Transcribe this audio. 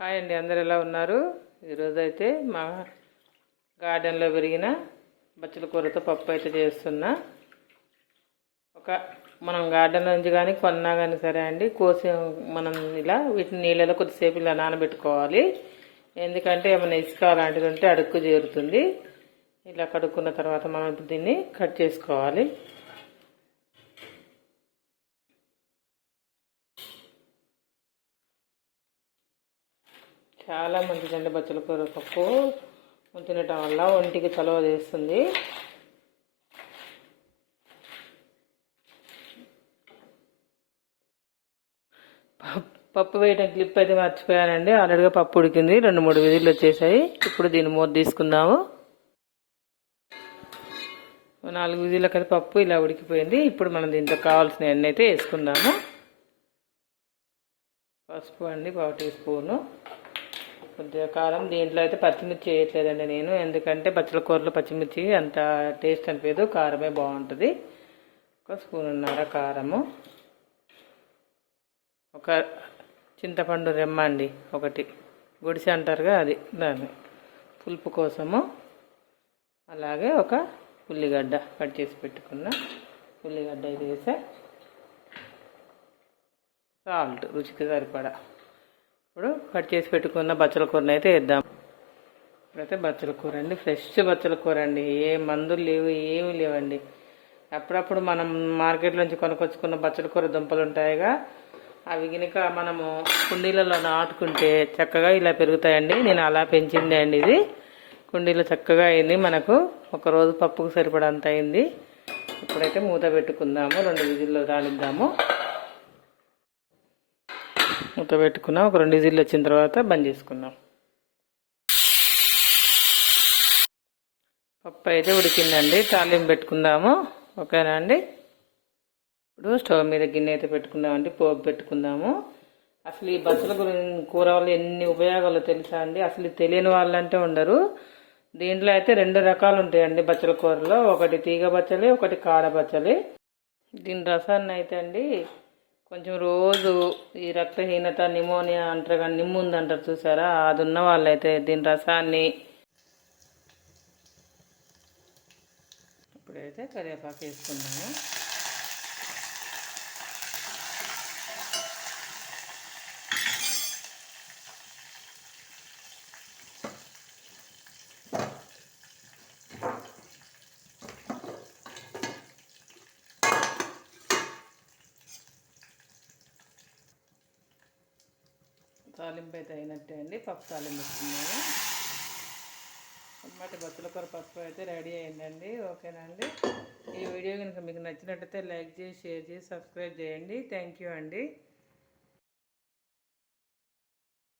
Hi అండి అందరు ఎలా ఉన్నారు? ఈరోజు అయితే మా గార్డెన్లో పెరిగిన బచ్చల కూరతో పప్పు అయితే చేస్తున్నా. ఒక మనం గార్డెన్ నుంచి కానీ కొన్నా కానీ సరే అండి కోసి మనం ఇలా వీటిని నీళ్ళలో కొద్దిసేపు ఇలా నానబెట్టుకోవాలి. ఎందుకంటే ఏమైనా ఇసుక అలాంటిది ఉంటే అడుక్కు చేరుతుంది. ఇలా కడుక్కున్న తర్వాత మనం ఇప్పుడు దీన్ని కట్ చేసుకోవాలి. చాలా మంచిదండి బచ్చల కూర పప్పు తినటం వల్ల ఒంటికి చలవ చేస్తుంది. పప్పు వేయడం క్లిప్ అయితే మర్చిపోయానండి. ఆల్రెడీగా పప్పు ఉడికింది. రెండు మూడు విధులు వచ్చేసాయి. ఇప్పుడు దీన్ని మూత తీసుకుందాము. నాలుగు విధులకైతే పప్పు ఇలా ఉడికిపోయింది. ఇప్పుడు మనం దీంట్లో కావాల్సిన ఎన్ని అయితే వేసుకుందాము. పసుపు అండి పావు టీ స్పూను. కొద్దిగా కారం దీంట్లో అయితే పచ్చిమిర్చి వేయట్లేదండి నేను. ఎందుకంటే పచ్చల కూరలో పచ్చిమిర్చి అంత టేస్ట్ అనిపించదు కారమే బాగుంటుంది. ఒక స్పూన్నర కారము. ఒక చింతపండు రెమ్మ అండి ఒకటి. గుడిసె అంటారుగా అది దాన్ని పులుపు కోసము. అలాగే ఒక ఉల్లిగడ్డ కట్ చేసి పెట్టుకున్న ఉల్లిగడ్డ ఇది వేసే సాల్ట్ రుచికి సరిపడా. ఇప్పుడు కట్ చేసి పెట్టుకున్న బచ్చల కూరని అయితే వేద్దాం. ఇప్పుడైతే బచ్చల కూర అండి. ఫ్రెష్ బచ్చల కూర అండి. ఏ మందులు లేవు ఏమి లేవండి. అప్పుడప్పుడు మనం మార్కెట్లోంచి కొనుకొచ్చుకున్న బచ్చల కూర దుంపలు ఉంటాయిగా అవి కనుక మనము కుండీలలో నాటుకుంటే చక్కగా ఇలా పెరుగుతాయండి. నేను అలా పెంచిందే అండి ఇది. కుండీలో చక్కగా అయింది. మనకు ఒక రోజు పప్పుకు సరిపడంత అయింది. ఇప్పుడైతే మూత పెట్టుకుందాము. రెండు విజిల్లో రాలిద్దాము మూత పెట్టుకున్నాం ఒక రెండు విజిల్లు వచ్చిన తర్వాత బంద్ చేసుకుందాం పప్పు అయితే ఉడికిందండి. తాలింపు పెట్టుకుందాము. ఓకేనా అండి? ఇప్పుడు స్టవ్ మీద గిన్నె అయితే పెట్టుకుందామండి. పోపు పెట్టుకుందాము. అసలు ఈ బచ్చల గురించి కూర వల్ల ఎన్ని ఉపయోగాలు తెలుసా అండి? అసలు తెలియని వాళ్ళంటే ఉండరు. దీంట్లో అయితే రెండు రకాలు ఉంటాయండి బచ్చల కూరలో. ఒకటి తీగ బచ్చలి ఒకటి కాడ బచ్చలి. దీని రసాన్ని అయితే అండి కొంచెం రోజు ఈ రక్తహీనత నిమోనియా అంటారు కానీ నిమ్ము ఉందంటారు చూసారా? అది ఉన్న వాళ్ళైతే దీని రసాన్ని ఇప్పుడైతే కరివేపాకు వేసుకున్నాము తాలింపు అయితే అయినట్టే అండి. పప్పు తాలింపు పెట్టుకున్నాము అమ్మటి బతుల కూర పప్పు అయితే రెడీ అయిందండి. ఓకేనండి. ఈ వీడియో కనుక మీకు నచ్చినట్టయితే లైక్ చేసి షేర్ చేసి సబ్స్క్రైబ్ చేయండి. థ్యాంక్ యూ అండి.